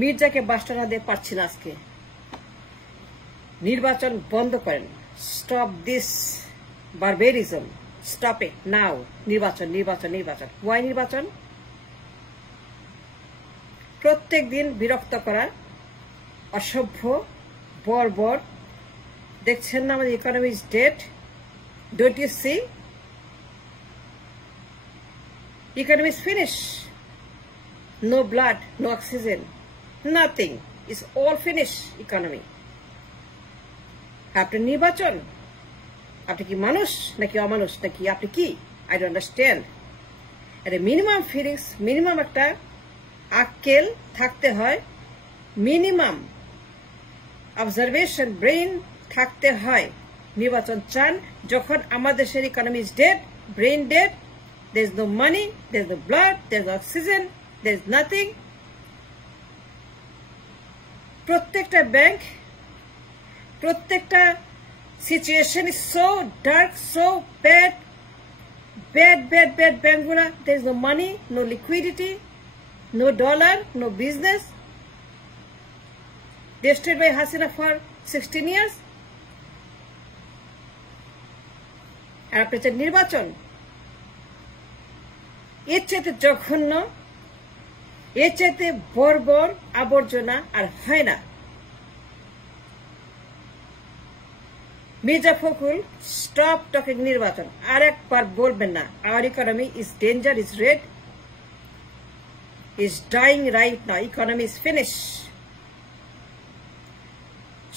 মির্জাকে বাসটা দিয়ে পারছি না আজকে। নির্বাচন বন্ধ করেন। স্টপ দিস বারবেরিজম, স্টপ ইট নাও। নির্বাচন নির্বাচন নির্বাচন। ওয়াই নির্বাচন? প্রত্যেক দিন বিরক্ত করা, অসভ্য, বর্বর। দেখছেন না আমাদের economy is dead? Don't you see? Economy is finished. No blood, no oxygen, nothing. It's all finished economy. After নির্বাচন, আপনি কি মানুষ নাকি অমানুষ নাকি আপনি কি? I don't understand. At a minimum feelings, minimum একটা আক্কেল থাকতে হয়, minimum observation brain থাকতে হয়। নির্বাচন চান যখন আমাদের দেশের economy is dead, brain dead. There's no money, there's no blood, there's no oxygen, there's nothing. প্রত্যেকটা ব্যাংক, প্রত্যেকটা situation is so dark, so bad, ব্যাংকগুলা। There's no money, no liquidity, no dollar, no business. They stayed by Hasina for 16 years. আর আপনি চান নির্বাচন? এর চাইতে জঘন্য, এর চাইতে বর্বর আবর্জনা আর হয় না। মির্জা ফখরুল, স্টপ টকিং নির্বাচন। আর একবার বলবেন না। Our economy is danger, is red, is dying right now. Economy is finish.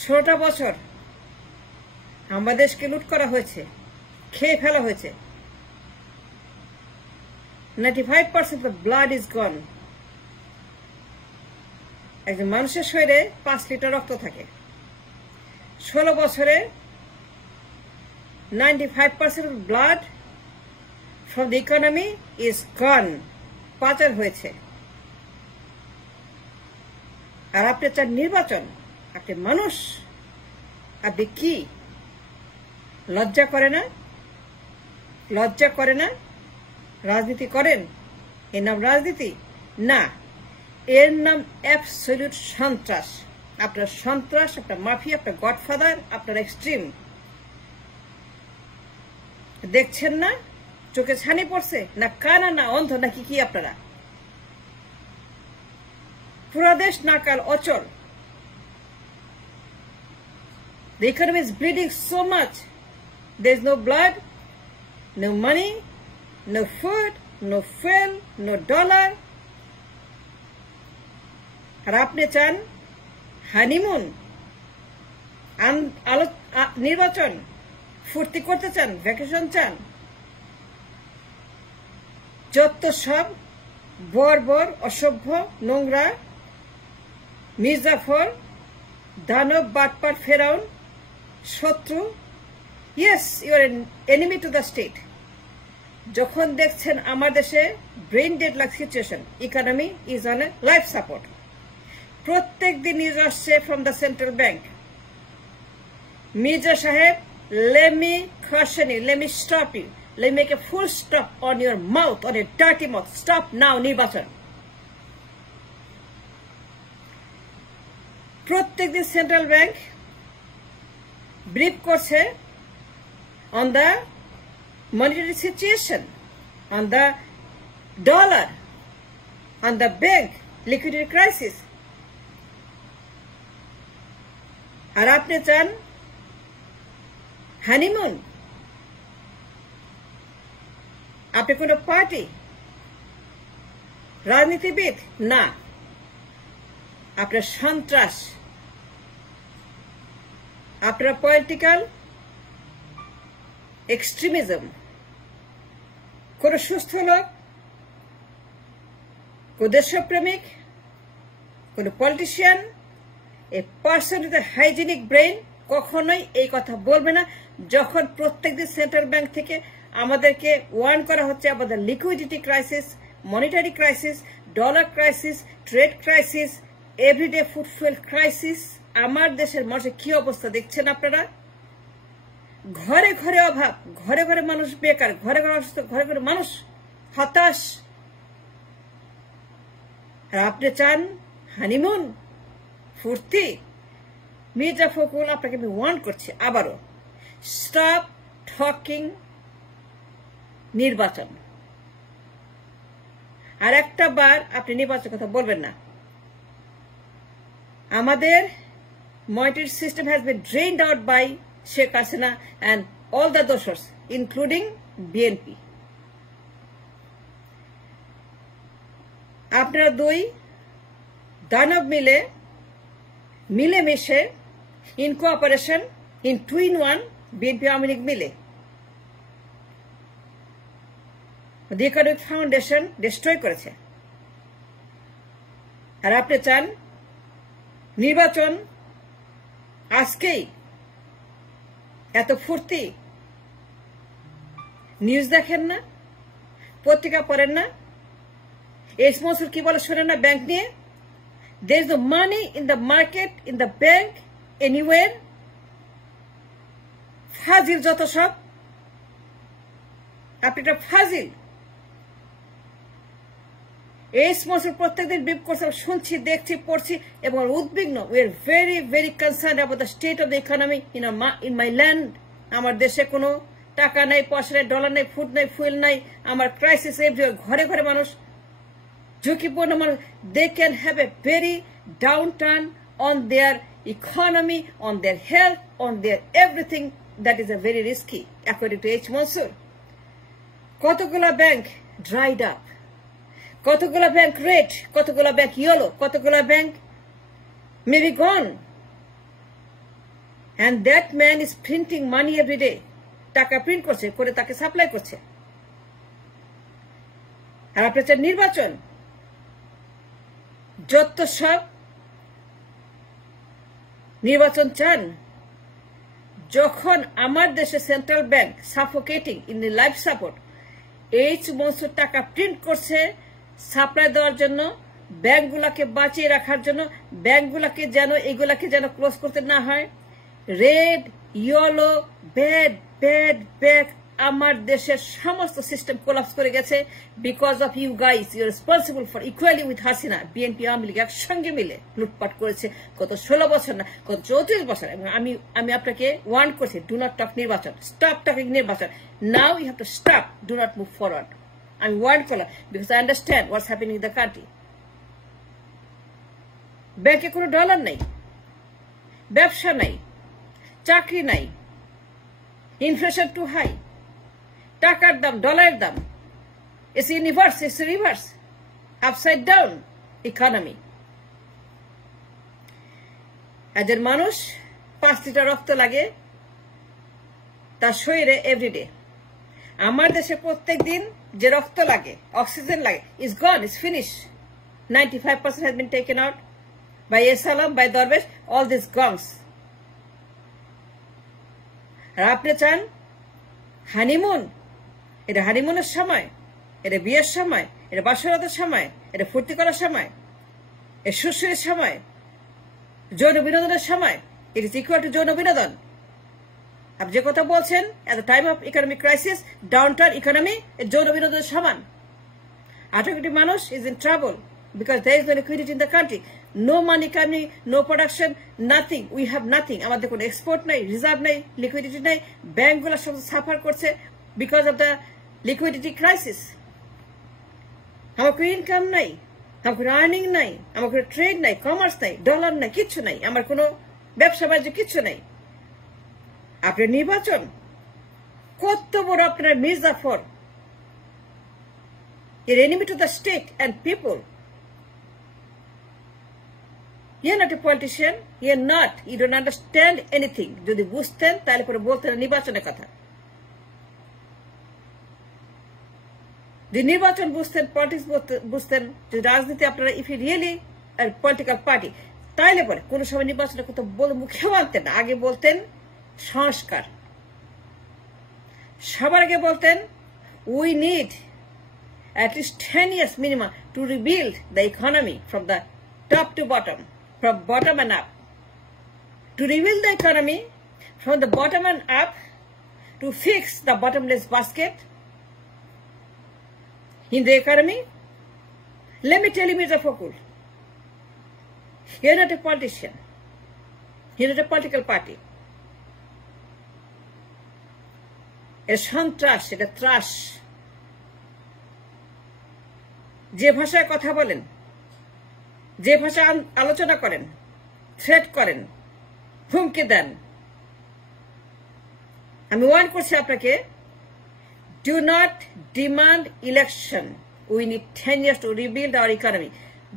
16টা বছর আমাদের দেশকে লুট করা হয়েছে, খেয়ে ফেলা হয়েছে। 95% of blood is gone. একজন মানুষের শরীরে 5 লিটার রক্ত থাকে। 16 বছরে 95% of blood from the economy is gone. পাচার হয়েছে। আর আপনি চান নির্বাচন? আপনি মানুষ? আপনি কি লজ্জা করে না? লজ্জা করে না? রাজনীতি করেন? এর নাম রাজনীতি না, এর নাম অ্যাবসলিউট সন্ত্রাস। আপনার সন্ত্রাস, আপনার মাফিয়া, আপনার গডফাদার, আপনার এক্সট্রিম। দেখছেন না? চোখে ছানি পড়ছে না? কানা না অন্ধ নাকি কি আপনারা? পুরা দেশ নাকাল অচল। The economy is bleeding so much. There is no blood, no money, no food, no fuel, no dollar. আর আপনি চান হানিমুন, নির্বাচন, ফুর্তি করতে চান, ভ্যাকেশন চান। যত সব বর্বর, অসভ্য, নোংরা, মির্জাফর, দানব, বাটপাট, ফেরাউন, শত্রু। Yes, you are an enemy to the state. যখন দেখছেন আমার দেশে brain dead like situation, economy is on a life support. প্রত্যেক দিন নিউজ আসছে from the central bank. Mirza সাহেব, let me caution you, let me stop you, let me make a full stop on your mouth, on your dirty mouth. Stop now নির্বাচন। প্রত্যেক দিন central bank brief করছে on the monetary situation, on the dollar, on the bank liquidity crisis. আর আপনি চান honeymoon? আপনি কোন party, রাজনীতিবিদ না, আপনার সন্ত্রাস, আপনার পলিটিক্যাল এক্সট্রিমিজম। কোন সুস্থ লোক, কোন দেশপ্রেমিক, কোন politician, a person with hygienic brain কখনোই এই কথা বলবে না। যখন প্রত্যেকদিন সেন্ট্রাল ব্যাংক থেকে আমাদেরকে ওয়ার্ন করা হচ্ছে আমাদের liquidity crisis, monetary crisis, dollar crisis, trade crisis, everyday food fuel crisis. আমার দেশের মানুষের কি অবস্থা দেখছেন আপনারা? ঘরে ঘরে অভাব, ঘরে ঘরে মানুষ বেকার, ঘরে ঘরে অসুস্থ, ঘরে ঘরে মানুষ হতাশ। আর আপনি চান হানিমুন, ফুর্তি। মির্জা ফখরুল, আপনাকে আমি ওয়ার্ন করছি আবারও, স্টপ টকিং নির্বাচন। আর একটা বার আপনি নির্বাচন কথা বলবেন না। আমাদের monetary system has been drained out by Sheikh Hasina and all the doshers, including BNP. আপনারা দুই দানব মিলেমিশে in cooperation, in 2-in-1 BNP Awami League মিলে দি ইকোনমিক ফাউন্ডেশন ডিস্ট্রয় করেছে। আর আপনি চান নির্বাচন আজকেই, এত ফুর্তি। নিউজ দেখেন না, পত্রিকা পড়েন না, এইচ মনসুর কি বলে শোনেন না ব্যাংক নিয়ে? there is no money in the market, in the bank, anywhere. ফাজিল যত সব, আপনি একটা ফাজিল। এইচ মনসুর প্রত্যেকদিন বিপ করছে, শুনছি, দেখছি, পড়ছি এবং উদ্বিগ্ন। We are very very concern about the state of the economy in my land. আমার দেশে কোনো টাকা নাই, পয়সা নাই, ডলার নাই, ফুড নাই, ফুয়েল নাই। আমার ক্রাইসিস, ঘরে ঘরে মানুষ ঝুঁকিপূর্ণ মানুষ। They can have a very downturn on their economy, on their health, on their everything. That is a very risky, according to H. Mansour. কতগুলা ব্যাংক dried up, কতগুলা ব্যাংক রেড, কতগুলা ব্যাংক ইয়েলো, কতগুলা bank maybe gone. And that man is printing money every day. টাকা print করছে, করে তাকে supply করছে। আর আপনার চান নির্বাচন, যত সব নির্বাচন চান। যখন আমার দেশে central bank suffocating in the life support, H Mansur টাকা প্রিন্ট করছে সাপ্লাই দেওয়ার জন্য, ব্যাংকগুলোকে বাঁচিয়ে রাখার জন্য, ব্যাংকগুলোকে যেন এগুলাকে যেন ক্লোজ করতে না হয়। Red, yellow, bad bad bad, আমার দেশের সমস্ত সিস্টেম কোলাপস করে গেছে because of you guys. You are responsible for equally with Hasina. BNP Awami League একসঙ্গে মিলে লুটপাট করেছে গত 16 বছর না, গত 34 বছর। এবং আমি আপনাকে ওয়ার্ন করছি, ডু নট টক নির্বাচন, স্টপ টকিং নির্বাচন। Now you have to stop, do not move forward. আমি ওয়ার্ন করলাম because I understand what's happening in the country. ব্যাংকে কোনো ডলার নাই, ব্যবসা নাই, চাকরি নাই, ইনফ্লেশন টু হাই, টাকার দাম, ডলারের দাম, it's universe, it's reverse, upside down economy. এদের মানুষ 5 লিটার রক্ত লাগে তার শরীরে এভরিডে। আমার দেশে প্রত্যেক দিন যে রক্ত লাগে, অক্সিজেন লাগে, is gone, is finish. 95% has been taken out by Esalam, by Darvesh, all these gongs. আর আপনি চান হানিমুন, এটা হানিমুনের সময়, এটা বিয়ের সময়, এটা বাসরাতের সময়, এটা ফুর্তি করার সময়, এটা সুশ্রীর সময়, যৌন বিনোদনের সময়। ইট ইজ ইকুয়াল টু যৌন বিনোদন। আপনি যে কথা বলছেন, at the time of economic crisis, downturn economy, যৌন বিনোদনের সমান। 18 কোটি মানুষ is in trouble because there is no liquidity in the country. No money coming, no production, nothing. We have nothing. আমাদের কোনো এক্সপোর্ট নাই, রিজার্ভ নাই, লিকুইডিটি নাই। ব্যাংকগুলো সব সাফার করছে because of the liquidity crisis. আমার কোনো ইনকাম নাই, আমার কোনো আর্নিং নাই, আমার কোনো ট্রেড নাই, কমার্স নাই, ডলার নাই, কিচ্ছু নাই, আমার কোনো ব্যবসা বাণিজ্য কিচ্ছু নাই। আপনার নির্বাচন কত বড় আপনার Mir Jafar, you're enemy to the state and people. You're not a politician. You're not. You don't understand anything. যদি বুঝতেন তাহলে পরে বলতেন নির্বাচনের কথা। যদি নির্বাচন বুঝতেন, পলিটিক্স বুঝতেন, যদি রাজনীতি আপনারা, if you really political party, তাইলে পরে কোন সময় নির্বাচনের কথা মুখেও আনতেন না। আগে বলতেন সংস্কার, সবার আগে বলতেন we need at least 10 years minimum to rebuild the economy from the top to bottom, from bottom and up. To rebuild the economy from the bottom and up, to fix the bottomless basket in the economy. Let me tell you, Mr. Fokul, You're not a politician. You're not a political party. এটা সন্ত্রাস, এটা ত্রাস। যে ভাষায় কথা বলেন, যে ভাষায় আলোচনা করেন, থ্রেট করেন, হুমকি দেন, আমি ওয়ার্ন করছি আপনাকে, do not demand election. We need 10 years to rebuild our economy.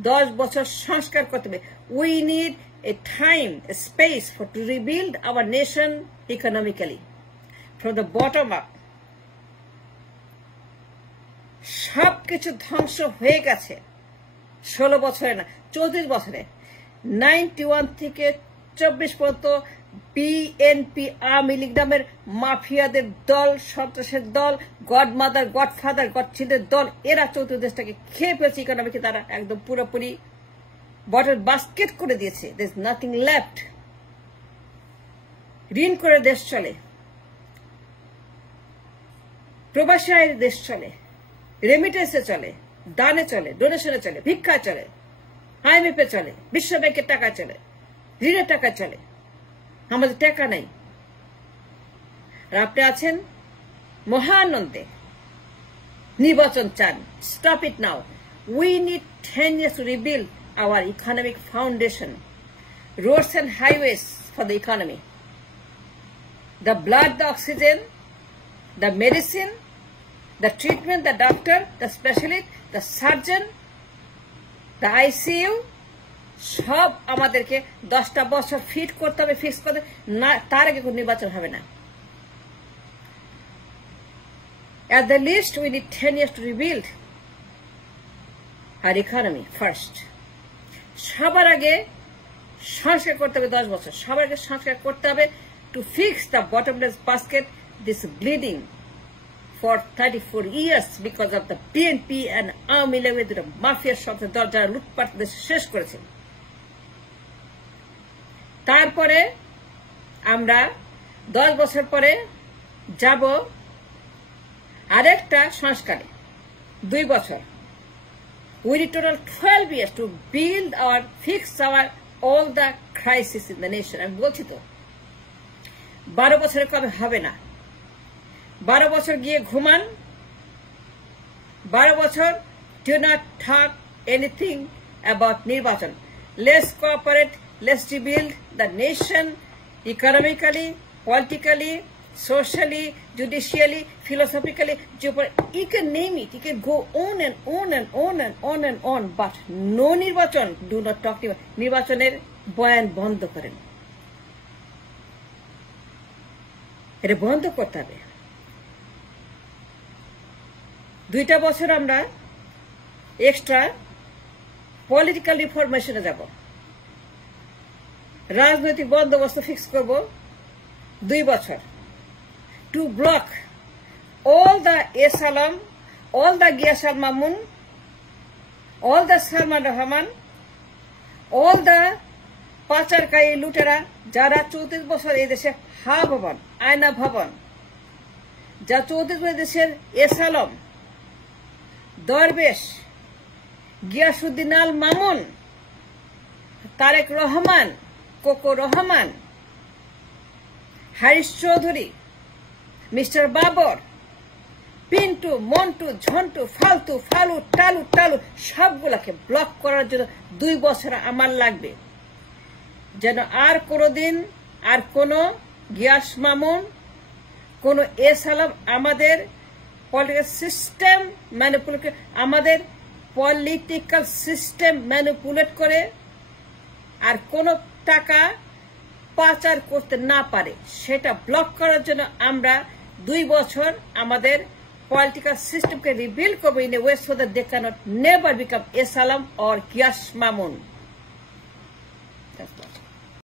10 বছর সংস্কার করতে হবে। We need a time, a space to rebuild our nation economically. From the bottom up. সবকিছু ধ্বংস হয়ে গেছে 16 বছরে না, 34 বছরে। 91 থেকে 24 পর্যন্ত বিএনপি আওয়ামী লীগ নামের মাফিয়াদের দল, সন্ত্রাসের দল, গডমাদার, গডফাদার, গডচিদের দল, এরা 34 দেশটাকে খেয়ে ফেলছে। ইকোনমিকে তারা একদম পুরোপুরি বটের বাস্কেট করে দিয়েছে। There is nothing left. ঋণ করে দেশ চলে, প্রবাসী আয়ের দেশ চলে, রেমিটেন্সে চলে, দানে চলে, ডোনেশনে চলে, ভিক্ষায় চলে, আইএমএফে চলে, বিশ্ব ব্যাংকের টাকা চলে, ঋণের টাকা চলে। আমাদের টাকা নাই। আর আপনি আছেন মহানন্দে, নির্বাচন চান। Stop it now. We need 10 years to rebuild our economic foundation, roads and highways for the economy, the blood, the oxygen, the medicine, the treatment, the doctor, the specialist, the surgeon, the ICU, সব আমাদেরকে 10টা বছর fit করতে হবে, fix করতে না, তার আগে কোনো নির্বাচন হবে না। At the least we need 10 years to rebuild our economy first. সবার আগে সংস্কার করতে হবে 10 বছর। সবার আগে সংস্কার করতে হবে to fix the bottomless basket, this bleeding for 34 years because of the BNP and Army League, the mafia shops, the দল যারা লুটপাট দেশে শেষ করেছে। তারপরে আমরা 10 বছর পরে যাব আরেকটা সংস্কারে, 2 বছর। We need total 12 years to build our, fix our all the crisis in the nation. আমি বলছি তো 12 বছরে কবে হবে না। 12 বছর গিয়ে ঘুমান। 12 বছর do not talk anything about নির্বাচন। Let's cooperate, let's rebuild the nation economically, politically, socially, judicially, philosophically. You can name it. You can go on and on and on and on and on. But no নির্বাচন. Do not talk to নির্বাচনের বয়ান বন্ধ করেন। এটা বন্ধ করতে হবে। 2টা বছর আমরা এক্সট্রা পলিটিক্যাল রিফরমেশনে যাব। রাজনৈতিক বন্দোবস্ত ফিক্স করব 2 বছর। To block all the Esalam, all the Giyasal Mamun, all the Salman Rahman, all the পাচারকারী লুটেরা যারা 34 বছর এই দেশে হা ভবন, আয়না ভবন, যা 34 বছর দেশের এসালম, দরবেশ, গিয়াসউদ্দিন আল মামুন, তারেক রহমান, কোকো রহমান, হারিস চৌধুরী, মিস্টার বাবর, পিন্টু, মন্টু, ঝন্টু, ফালতু, ফালু, টালু, টালু, সবগুলাকে ব্লক করার জন্য 2 বছর আমার লাগবে। যেন আর কোনোদিন আর কোনো গিয়াস মামুন, কোনো এসালাম আমাদের পলিটিক্যাল সিস্টেম ম্যানিপুলেট, আমাদের পলিটিক্যাল সিস্টেম ম্যানিপুলেট করে আর কোনো টাকা পাচার করতে না পারে, সেটা ব্লক করার জন্য আমরা 2 বছর আমাদের পলিটিক্যাল সিস্টেমকে রিবিল্ড করবো in a way so that they can't never become এসালাম অর গিয়াস মামুন।